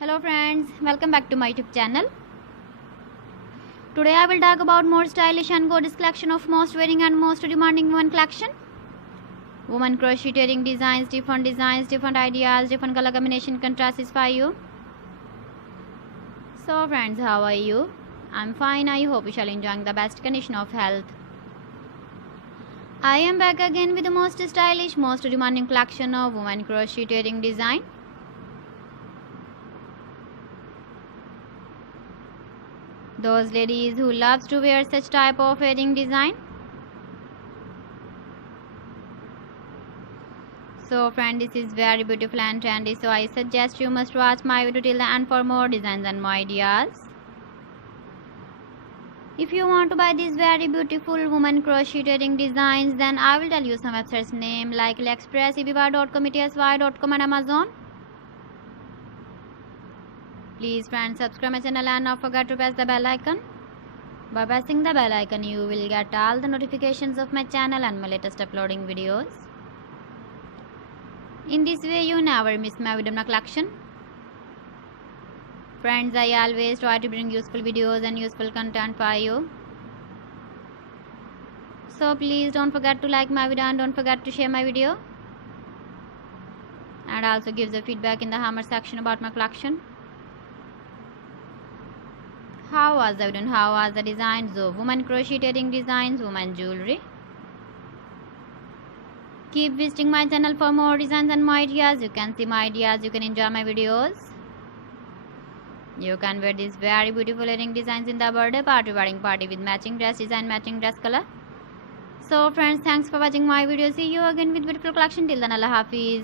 Hello friends, welcome back to my YouTube channel. Today I will talk about more stylish and gorgeous collection of most wearing and most demanding women collection. Women crocheting designs, different ideas, different color combination contrasts for you. So friends, how are you? I'm fine. I hope you shall enjoying the best condition of health. I am back again with the most stylish, most demanding collection of women crocheting design. Those ladies who loves to wear such type of wedding design. So friend, this is very beautiful and trendy, so I suggest you must watch my video till the end for more designs and more ideas. If you want to buy these very beautiful woman crocheting designs, then I will tell you some websites name like AliExpress, eBay.com, ETSY.com and Amazon. Please friends, subscribe my channel and not forget to press the bell icon. By pressing the bell icon, you will get all the notifications of my channel and my latest uploading videos. In this way, you never miss my video collection. Friends, I always try to bring useful videos and useful content for you. So please don't forget to like my video and don't forget to share my video. And also give the feedback in the comment section about my collection. How was the video? How was the designs of women crocheting designs, women jewelry? Keep visiting my channel for more designs and more ideas. You can see my ideas, you can enjoy my videos. You can wear these very beautiful earring designs in the birthday party, wedding party with matching dress design, matching dress color. So friends, thanks for watching my video. See you again with beautiful collection. Till then, Allah Hafiz.